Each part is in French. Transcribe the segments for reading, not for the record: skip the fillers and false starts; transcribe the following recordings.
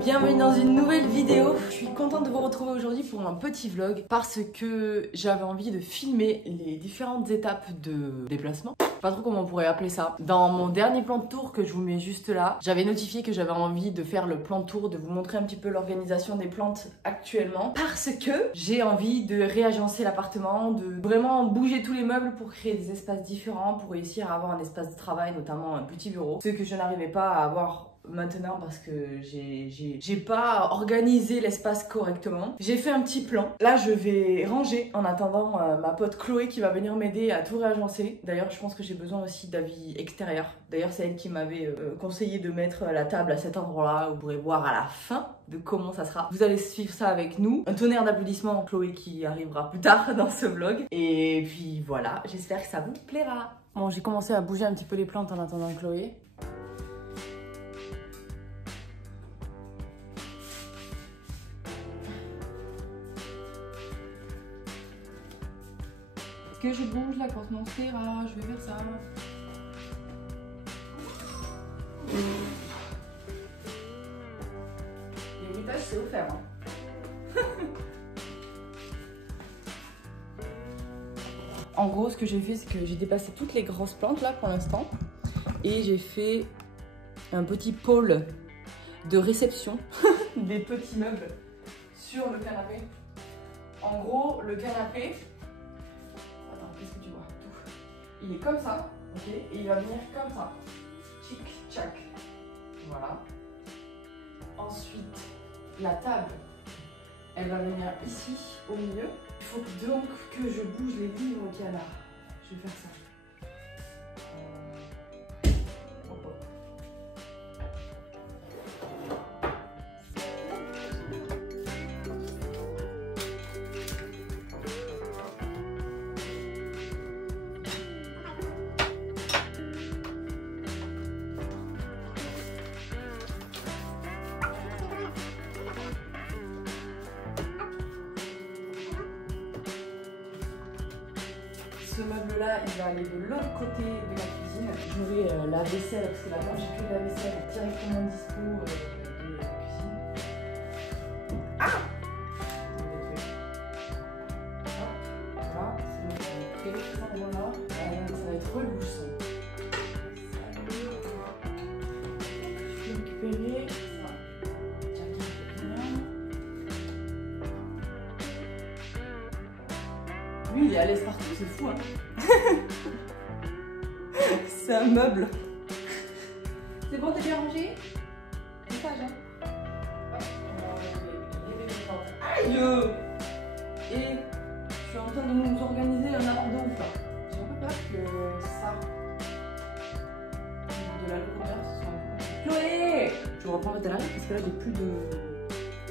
bienvenue dans une nouvelle vidéo. Je suis contente de vous retrouver aujourd'hui pour un petit vlog parce que j'avais envie de filmer les différentes étapes de déplacement. Pas trop comment on pourrait appeler ça. Dans mon dernier plan de tour que je vous mets juste là, j'avais notifié que j'avais envie de faire le plan de tour, de vous montrer un petit peu l'organisation des plantes actuellement parce que j'ai envie de réagencer l'appartement, de vraiment bouger tous les meubles pour créer des espaces différents, pour réussir à avoir un espace de travail, notamment un petit bureau. Ce que je n'arrivais pas à avoir maintenant parce que j'ai pas organisé l'espace correctement. J'ai fait un petit plan. Là je vais ranger en attendant ma pote Chloé qui va venir m'aider à tout réagencer. D'ailleurs je pense que j'ai besoin aussi d'avis extérieur. D'ailleurs c'est elle qui m'avait conseillé de mettre la table à cet endroit là. Vous pourrez voir à la fin de comment ça sera. Vous allez suivre ça avec nous. Un tonnerre d'applaudissements Chloé qui arrivera plus tard dans ce vlog. Et puis voilà, j'espère que ça vous plaira. Bon, j'ai commencé à bouger un petit peu les plantes en attendant Chloé. Est-ce que je bouge la porte Monstera? Je vais faire ça. Les bruitages c'est offert. Hein. En gros ce que j'ai fait c'est que j'ai déplacé toutes les grosses plantes là pour l'instant. Et j'ai fait un petit pôle de réception des petits meubles sur le canapé. En gros le canapé... Qu'est-ce que tu vois? Tout. Il est comme ça, ok? Et il va venir comme ça. Tchic, tchac. Voilà. Ensuite, la table, elle va venir ici, au milieu. Il faut donc que je bouge les livres qu'il y a là. Je vais faire ça. Ce meuble là il va aller de l'autre côté de la cuisine. J'aurai la vaisselle parce que là-bas j'ai que la vaisselle directement dispo de la cuisine. Ah! Voilà, c'est bon, ça va être relou ça. Je vais récupérer ça. Lui il est à l'aise partout, c'est fou hein. C'est un meuble. C'est bon, t'es bien rangé? Étage hein. Aïe! Et je suis en train de nous organiser un appart de ouf là. J'ai un peu peur que ça de la lourdeur ce soit un peu... Chloé! Je reprends votre arrière parce que là j'ai plus de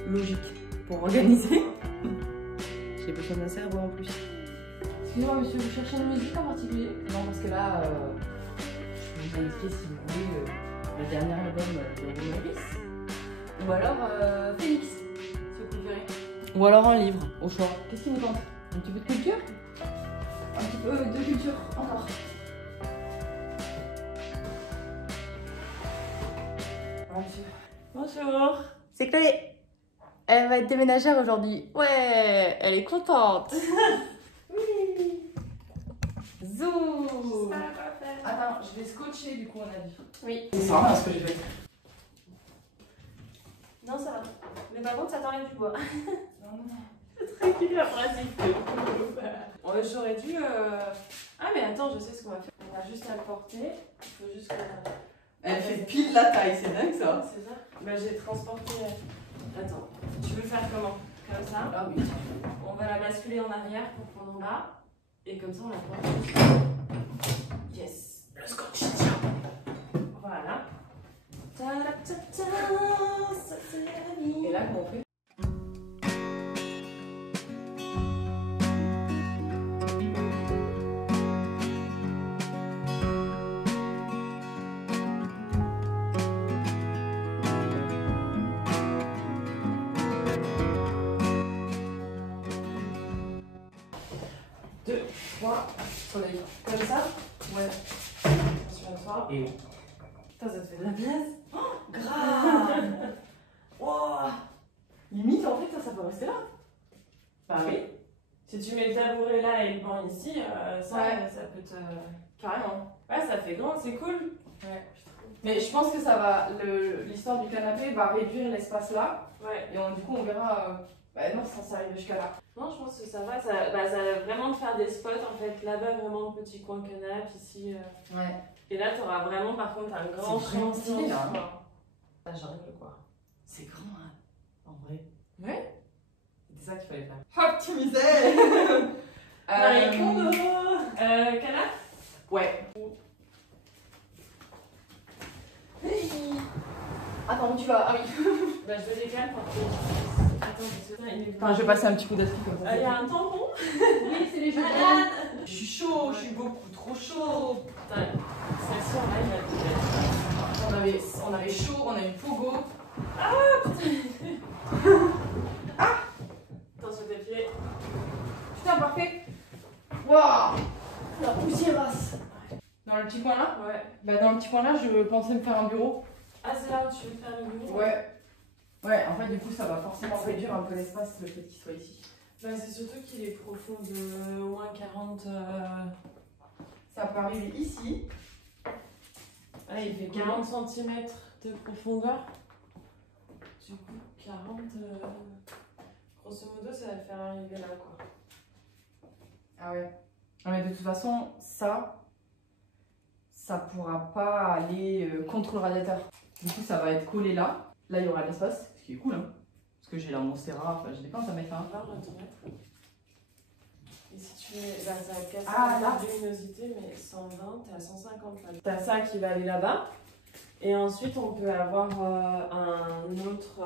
logique pour organiser. J'ai besoin d'un cerveau en plus. Excusez-moi monsieur, vous cherchez une musique en particulier? Non parce que là, je vais vous indiquer si vous voulez le dernier album de Romavis. Ou alors Phoenix, si vous préférez. Ou alors un livre, au choix. Qu'est-ce qui vous tente? Un petit peu de culture? Un petit peu de culture, encore. Bonjour. Bonjour. C'est Chloé. Elle va être déménagère aujourd'hui. Ouais, elle est contente. Oui. Zou. Attends, je vais scotcher du coup on a dit. Oui. C'est ça ce que j'ai fait. Non ça va. Mais par contre ça t'enlève du bois. Non. C'est très cul la pratique. J'aurais dû... Ah mais attends, je sais ce qu'on va faire. On va juste la porter. Il faut juste qu'on... Elle fait pile la taille, c'est dingue ça. C'est ça. Bah j'ai transporté... Attends, tu veux faire comment? Comme ça. Ah oui. On va la basculer en arrière pour prendre là. Et comme ça on la porte. Yes. Le scotch tient. Voilà. Ça c'est la vie. Et là comment on fait? Deux, trois, soleil. Comme ça. Ouais. Attention à toi. Et Putain, ça te fait de la place. oh, grave. Wow. Limite, en fait, ça peut rester là. Bah oui. Si tu mets le tabouret là et le banc ici, ça peut te... Carrément. Ouais, ça fait grand, c'est cool. Ouais. Mais je pense que ça va, l'histoire du canapé va réduire l'espace là. Ouais. Et du coup, on verra. Bah non, ça arrive jusqu'à là. Non, je pense que ça va. Ça va vraiment te faire des spots en fait. Là-bas, vraiment petit coin canapé, ici. Ouais. Et là, tu auras vraiment par contre un grand vraiment stylé là. La jungle quoi. C'est grand, hein. En vrai. Ouais. C'est ça qu'il fallait faire. Optimiser. Marie Kondo. Canapé. Ouais. Attends, où tu vas? Ah oui. Bah, je le décale pour que... Attends, Je vais passer un petit coup d'aspect comme ça. Il y a un tampon. Oui, c'est les jeux. Je suis chaud, je suis beaucoup trop chaud. Celle-ci, là, On avait chaud, on a eu Pogo. Ah putain. Attention tes pieds. Putain, parfait. Waouh, la poussiérasse. Dans le petit coin là? Ouais. Bah dans le petit coin là, je pensais me faire un bureau. Ah, c'est là où tu veux faire le bureau? Ouais. Ouais, en fait, du coup, ça va forcément réduire un peu l'espace, le fait qu'il soit ici. Bah, c'est surtout qu'il est profond de au moins 40... Ça peut arriver ici. Ah, il fait 40 cm de profondeur. Du coup, 40... Grosso modo, ça va le faire arriver là, quoi. Ah ouais. Mais de toute façon, ça pourra pas aller contre le radiateur. Du coup, ça va être collé là. Là, il y aura l'espace, ce qui est cool, hein. Parce que j'ai la Monstera, enfin, j'ai des pinces à mettre. Hein. On va te mettre. Et si tu mets... Bah, ça va casser là. la luminosité, mais 120, t'es à 150 là. T'as ça qui va aller là-bas. Et ensuite, on peut avoir un autre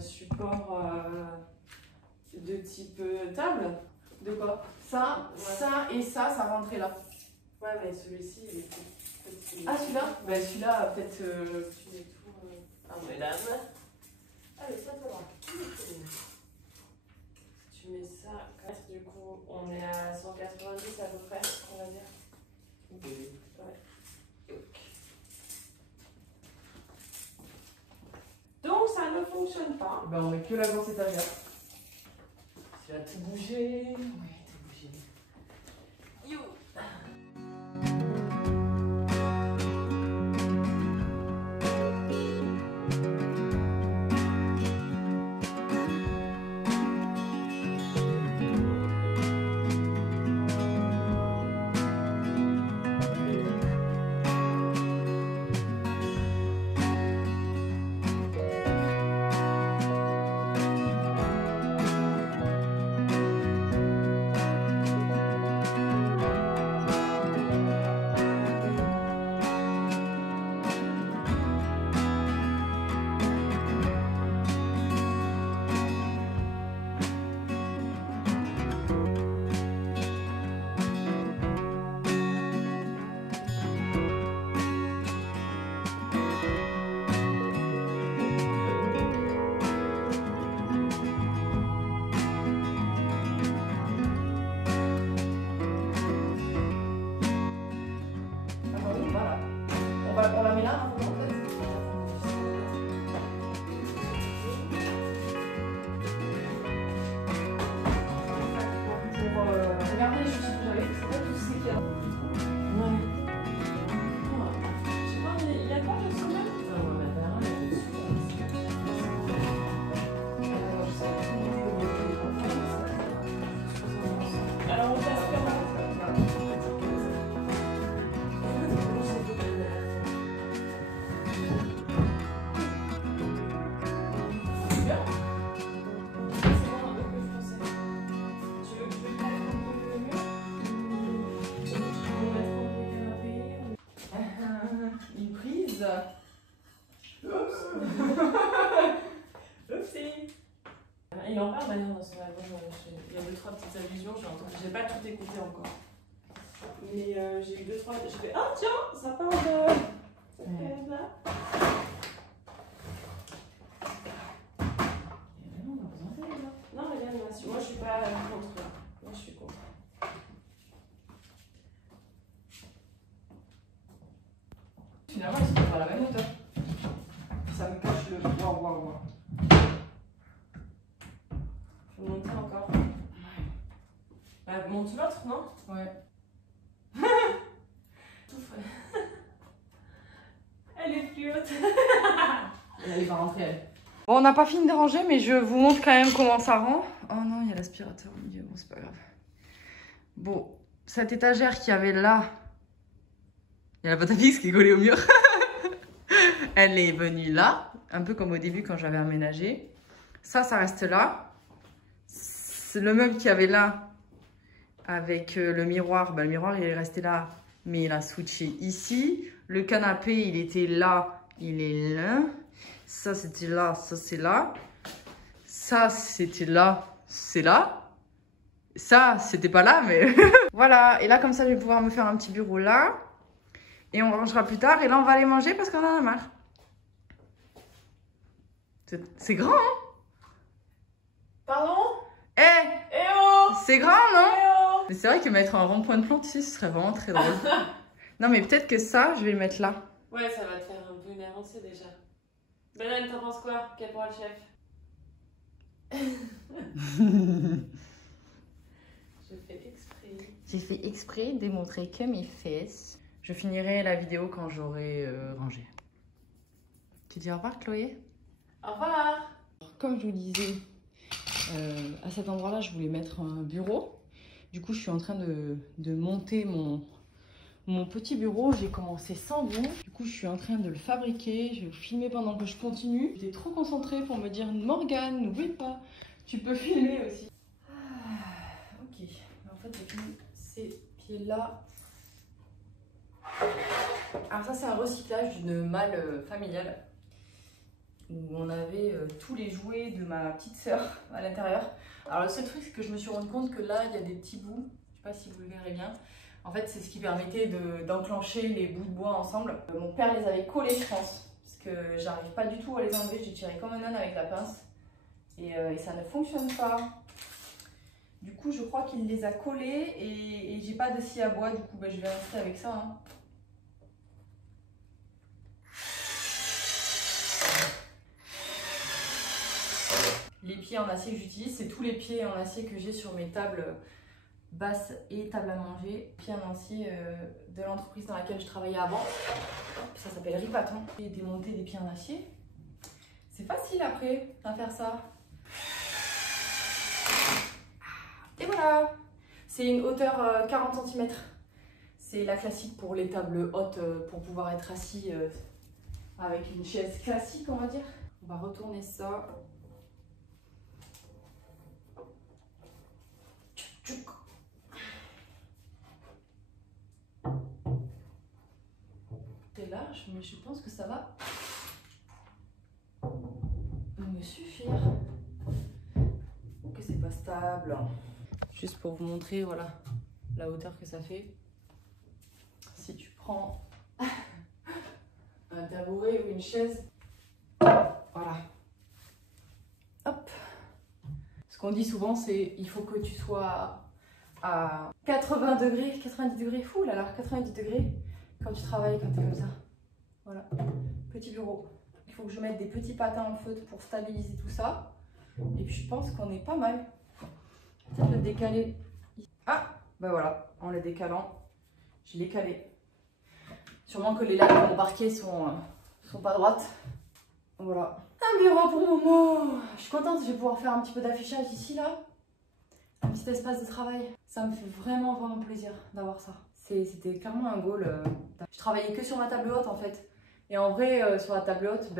support de type table. De quoi? Ça, Ouais. ça et ça rentrait là. Ouais, mais celui-ci, il est petit. Ah, celui-là? Bah, celui-là, peut-être. Tu mets tout. Ah, mesdames. Allez, ça te va. Tu mets ça. Du coup, on est à 190 à peu près, on va dire. Ouais. Donc, ça ne fonctionne pas. Bah, on met que la grosse étagère. Tu vas tout bouger. Ouais, tout bouger. You. On la met là, hein, peut-être. Pour regarder les chaussures que j'avais, c'est pas tout ce qu'il y a. Ouais. Je sais pas, mais il y a quoi de ce même? On va mettre un, il y a des super. Alors, on passe comment? Une prise. Oupsie. Il en parle d'ailleurs dans son album. Il y a 2-3 petites allusions. J'ai pas tout écouté encore. Mais j'ai eu 2-3. J'ai fait ah tiens, ça parle de cette période-là. Non, mais l'animation. Moi je suis pas contre. Moi je suis contre. Finalement, ils sont pas à la même hauteur. Ça me cache le. Waouh, waouh, waouh. Faut monter encore. Bah, monte l'autre, non? Ouais. Tout frais. Elle est plus haute. Elle va rentrer, elle. Bon, on n'a pas fini de ranger, mais je vous montre quand même comment ça rend. Oh non, il y a l'aspirateur au milieu. Bon, c'est pas grave. Bon, cette étagère qu'il y avait là, il y a la pâte à fixe qui est collée au mur. Elle est venue là, un peu comme au début quand j'avais aménagé. Ça reste là. Le meuble qu'il y avait là, avec le miroir, bah, le miroir il est resté là, mais il a switché ici. Le canapé, il était là, il est là. Ça, c'était là, ça, c'est là. Ça, c'était là, c'est là. Ça, c'était pas là, mais... Voilà, et là, comme ça, je vais pouvoir me faire un petit bureau là. Et on rangera plus tard. Et là, on va aller manger parce qu'on en a marre. C'est grand, hein? Pardon? Eh! Eh oh! C'est grand, non? Eh oh! Mais c'est vrai que mettre un rond-point de plante ici, ce serait vraiment très drôle. Non, mais peut-être que ça, je vais le mettre là. Ouais, ça va te faire un peu une avancée déjà. Banane, t'en penses quoi? Caporal chef. Je fais exprès. J'ai fait exprès de montrer que mes fesses. Je finirai la vidéo quand j'aurai rangé. Tu dis au revoir, Chloé? Au revoir. Comme je vous disais, à cet endroit-là, je voulais mettre un bureau. Du coup, je suis en train de monter mon petit bureau. J'ai commencé sans vous. Du coup, je suis en train de le fabriquer. Je vais le filmer pendant que je continue. J'étais trop concentrée pour me dire, Morgane, n'oublie pas, tu peux filmer aussi. Ok, en fait, j'ai mis ces pieds-là. Alors ça, c'est un recyclage d'une malle familiale où on avait tous les jouets de ma petite sœur à l'intérieur. Alors le seul truc, c'est que je me suis rendu compte que là, il y a des petits bouts. Je sais pas si vous le verrez bien. En fait, c'est ce qui permettait d'enclencher les bouts de bois ensemble. Mon père les avait collés, je pense, parce que j'arrive pas du tout à les enlever. J'ai tiré comme un âne avec la pince et ça ne fonctionne pas. Du coup, je crois qu'il les a collés et j'ai pas de scie à bois. Du coup, je vais rester avec ça. Hein. Les pieds en acier que j'utilise, c'est tous les pieds en acier que j'ai sur mes tables basses et tables à manger. Pieds en acier de l'entreprise dans laquelle je travaillais avant. Ça s'appelle Ripaton. Et démonter des pieds en acier, c'est facile après à faire ça. Et voilà, c'est une hauteur 40 cm. C'est la classique pour les tables hautes, pour pouvoir être assis avec une chaise classique, on va dire. On va retourner ça. C'est large, mais je pense que ça va me suffire. Que c'est pas stable. Juste pour vous montrer, voilà, la hauteur que ça fait. Si tu prends un tabouret ou une chaise, voilà. Hop. Ce qu'on dit souvent, c'est il faut que tu sois à 80 degrés, 90 degrés, fou là là, 90 degrés quand tu travailles, quand tu es comme ça. Voilà, petit bureau. Il faut que je mette des petits patins en feutre pour stabiliser tout ça. Et puis je pense qu'on est pas mal. Peut-être le décaler. Ah, ben voilà, en le décalant, je l'ai calé. Sûrement que les lattes de mon parquet sont pas droites. Voilà. Un bureau pour Momo. Je suis contente, je vais pouvoir faire un petit peu d'affichage ici, là. Un petit espace de travail. Ça me fait vraiment, vraiment plaisir d'avoir ça. C'était clairement un goal. Je travaillais que sur ma table haute, en fait. Et en vrai, sur la table haute,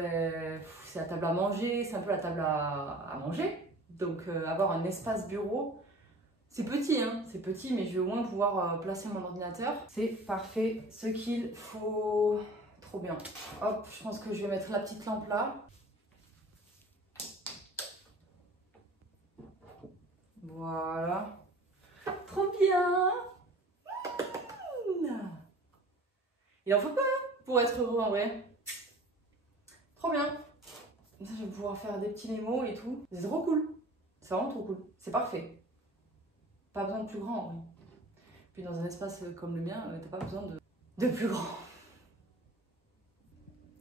c'est la table à manger, c'est un peu la table à manger. Donc, avoir un espace bureau, c'est petit, hein. C'est petit, mais je vais au moins pouvoir placer mon ordinateur. C'est parfait, ce qu'il faut. Trop bien. Hop, je pense que je vais mettre la petite lampe là. Voilà. Trop bien. Il en faut pas pour être heureux en vrai. Trop bien. Comme ça, je vais pouvoir faire des petits mémos et tout. C'est trop cool. C'est vraiment trop cool. C'est parfait. Pas besoin de plus grand en vrai. Puis dans un espace comme le mien, t'as pas besoin de plus grand.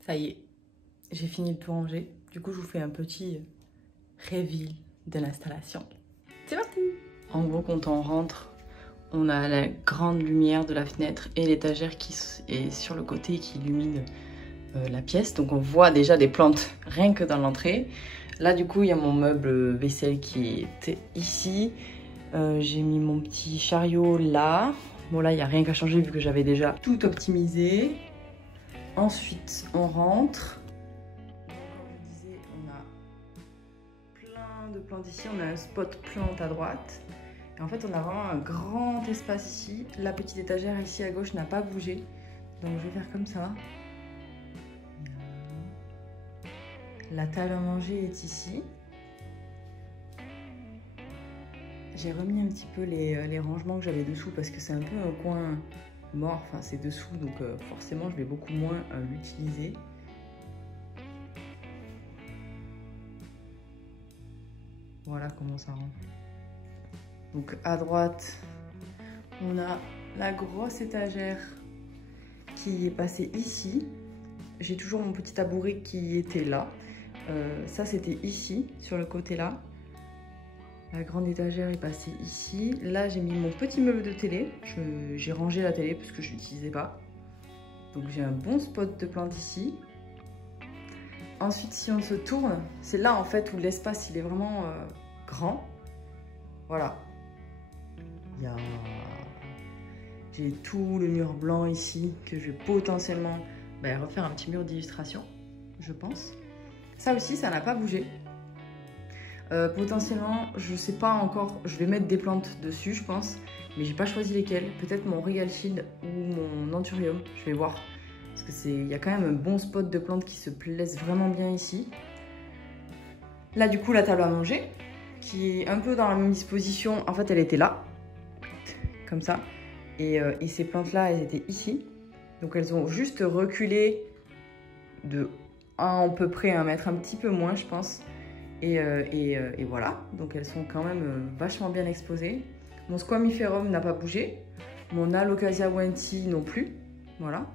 Ça y est, j'ai fini de tout ranger. Du coup, je vous fais un petit reveal de l'installation. C'est parti! En gros, quand on rentre, on a la grande lumière de la fenêtre et l'étagère qui est sur le côté qui illumine la pièce. Donc on voit déjà des plantes rien que dans l'entrée. Là du coup il y a mon meuble vaisselle qui était ici. J'ai mis mon petit chariot là. Bon là il n'y a rien qu'à changer vu que j'avais déjà tout optimisé. Ensuite on rentre. Comme je disais, on a plein de plantes ici. On a un spot plante à droite. Et en fait on a vraiment un grand espace ici. La petite étagère ici à gauche n'a pas bougé. Donc je vais faire comme ça. La table à manger est ici. J'ai remis un petit peu les rangements que j'avais dessous parce que c'est un peu un coin mort, enfin c'est dessous donc forcément je vais beaucoup moins l'utiliser. Voilà comment ça rend. Donc à droite, on a la grosse étagère qui est passée ici. J'ai toujours mon petit tabouret qui était là. Ça c'était ici, sur le côté là. La grande étagère est passée ici. Là j'ai mis mon petit meuble de télé. J'ai rangé la télé parce que je l'utilisais pas. Donc j'ai un bon spot de plantes ici. Ensuite si on se tourne, c'est là en fait où l'espace il est vraiment grand. Voilà. J'ai tout le mur blanc ici que je vais potentiellement refaire un petit mur d'illustration, je pense. Ça aussi, ça n'a pas bougé. Potentiellement, je sais pas encore, je vais mettre des plantes dessus, je pense, mais j'ai pas choisi lesquelles. Peut-être mon Regal Shield ou mon Anthurium, je vais voir. Parce que il y a quand même un bon spot de plantes qui se plaisent vraiment bien ici. Là, du coup, la table à manger, qui est un peu dans la même disposition. En fait, elle était là, comme ça. Et ces plantes-là, elles étaient ici. Donc, elles ont juste reculé de à peu près 1 mètre, un petit peu moins, je pense. Et voilà. Donc, elles sont quand même vachement bien exposées. Mon Squamiferum n'a pas bougé. Mon Alocasia Wenti non plus. Voilà.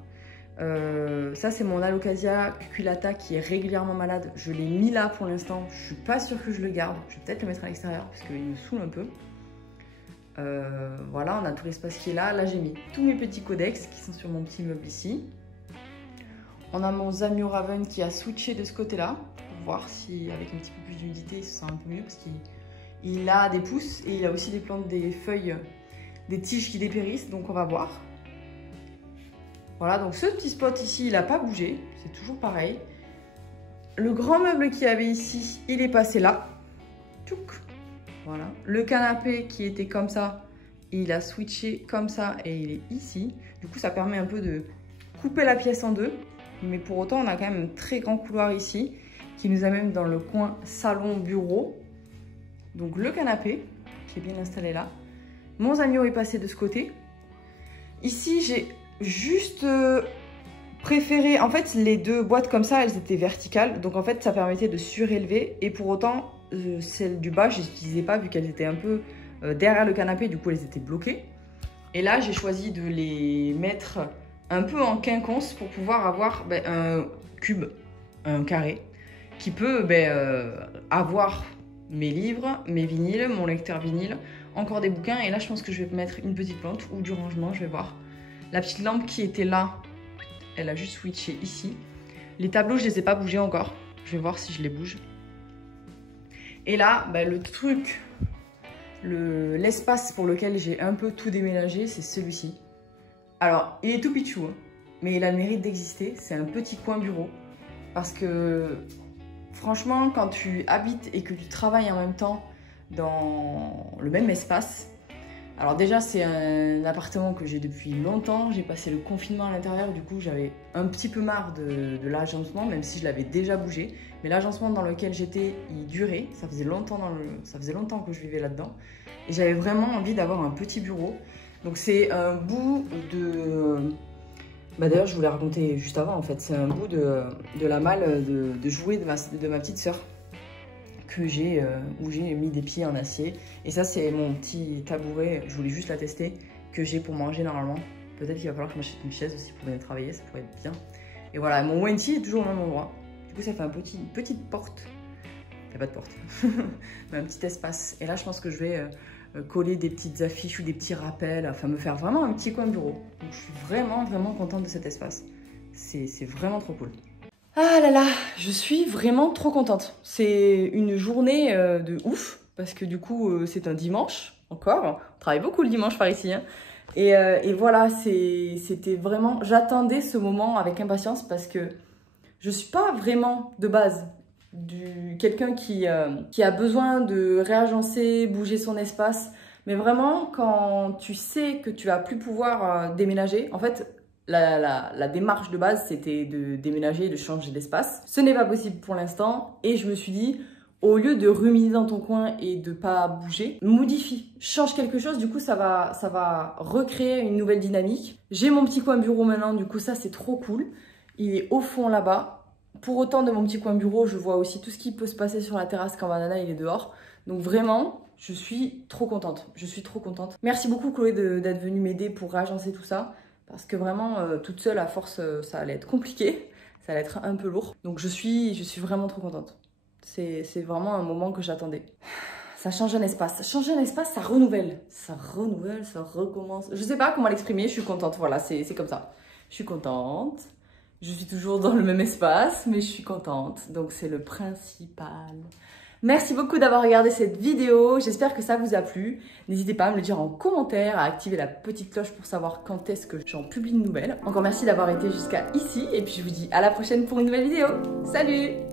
Ça, c'est mon Alocasia cucullata qui est régulièrement malade. Je l'ai mis là pour l'instant. Je suis pas sûre que je le garde. Je vais peut-être le mettre à l'extérieur parce qu'il me saoule un peu. Voilà, on a tout l'espace qui est là. Là, j'ai mis tous mes petits codex qui sont sur mon petit meuble ici. On a mon Zamio Raven qui a switché de ce côté-là pour voir si, avec un petit peu plus d'humidité, il se sent un peu mieux parce qu'il a des pousses et il a aussi des plantes, des feuilles, des tiges qui dépérissent. Donc, on va voir. Voilà, donc ce petit spot ici, il n'a pas bougé. C'est toujours pareil. Le grand meuble qu'il y avait ici, il est passé là. Tchouk. Voilà. Le canapé qui était comme ça, il a switché comme ça et il est ici. Du coup, ça permet un peu de couper la pièce en deux. Mais pour autant, on a quand même un très grand couloir ici qui nous amène dans le coin salon-bureau. Donc le canapé qui est bien installé là. Mon Zamio est passé de ce côté. Ici, j'ai juste préféré... En fait, les deux boîtes comme ça, elles étaient verticales. Donc en fait, ça permettait de surélever. Et pour autant, celles du bas, je ne les utilisais pas vu qu'elles étaient un peu derrière le canapé. Du coup, elles étaient bloquées. Et là, j'ai choisi de les mettre un peu en quinconce pour pouvoir avoir un cube, un carré, qui peut avoir mes livres, mes vinyles, mon lecteur vinyle, encore des bouquins. Et là, je pense que je vais mettre une petite plante ou du rangement, je vais voir. La petite lampe qui était là, elle a juste switché ici. Les tableaux, je ne les ai pas bougés encore. Je vais voir si je les bouge. Et là, le truc, l'espace pour lequel j'ai un peu tout déménagé, c'est celui-ci. Alors, il est tout pitchou, hein, mais il a le mérite d'exister. C'est un petit coin bureau. Parce que, franchement, quand tu habites et que tu travailles en même temps dans le même espace, alors déjà, c'est un appartement que j'ai depuis longtemps. J'ai passé le confinement à l'intérieur. Du coup, j'avais un petit peu marre de l'agencement, même si je l'avais déjà bougé. Mais l'agencement dans lequel j'étais, il durait. Ça faisait longtemps que je vivais là-dedans. Et j'avais vraiment envie d'avoir un petit bureau. Donc c'est un bout de... D'ailleurs, je vous l'ai raconté juste avant, en fait. C'est un bout de la malle de jouets de ma petite sœur. Où j'ai mis des pieds en acier. Et ça, c'est mon petit tabouret. Je voulais juste la tester. Que j'ai pour manger normalement. Peut-être qu'il va falloir que je m'achète une chaise aussi pour venir travailler. Ça pourrait être bien. Et voilà, mon Wenti est toujours au même endroit. Du coup, ça fait une petite porte il n'y a pas de porte. Mais un petit espace. Et là, je pense que je vais coller des petites affiches ou des petits rappels, enfin me faire vraiment un petit coin de bureau. Donc je suis vraiment, vraiment contente de cet espace. C'est vraiment trop cool. Ah là là, je suis vraiment trop contente. C'est une journée de ouf, parce que du coup, c'est un dimanche, encore. On travaille beaucoup le dimanche par ici, hein. Et voilà, c'était vraiment... J'attendais ce moment avec impatience, parce que je suis pas vraiment, de base, quelqu'un qui a besoin de réagencer, bouger son espace. Mais vraiment, quand tu sais que tu vas plus pouvoir déménager, en fait... La démarche de base, c'était de déménager, de changer d'espace. Ce n'est pas possible pour l'instant et je me suis dit, au lieu de ruminer dans ton coin et de pas bouger, modifie, change quelque chose, du coup ça va recréer une nouvelle dynamique. J'ai mon petit coin bureau maintenant, du coup ça c'est trop cool. Il est au fond là-bas. Pour autant de mon petit coin bureau, je vois aussi tout ce qui peut se passer sur la terrasse quand Banana il est dehors. Donc vraiment, je suis trop contente. Je suis trop contente. Merci beaucoup Chloé d'être venue m'aider pour réagencer tout ça. Parce que vraiment, toute seule, à force, ça allait être compliqué. Ça allait être un peu lourd. Donc je suis vraiment trop contente. C'est vraiment un moment que j'attendais. Ça change un espace. Changer un espace, ça renouvelle. Ça renouvelle, ça recommence. Je sais pas comment l'exprimer, je suis contente. Voilà, c'est comme ça. Je suis contente. Je suis toujours dans le même espace, mais je suis contente. Donc c'est le principal. Merci beaucoup d'avoir regardé cette vidéo, j'espère que ça vous a plu. N'hésitez pas à me le dire en commentaire, à activer la petite cloche pour savoir quand est-ce que j'en publie une nouvelle. Encore merci d'avoir été jusqu'à ici et puis je vous dis à la prochaine pour une nouvelle vidéo. Salut!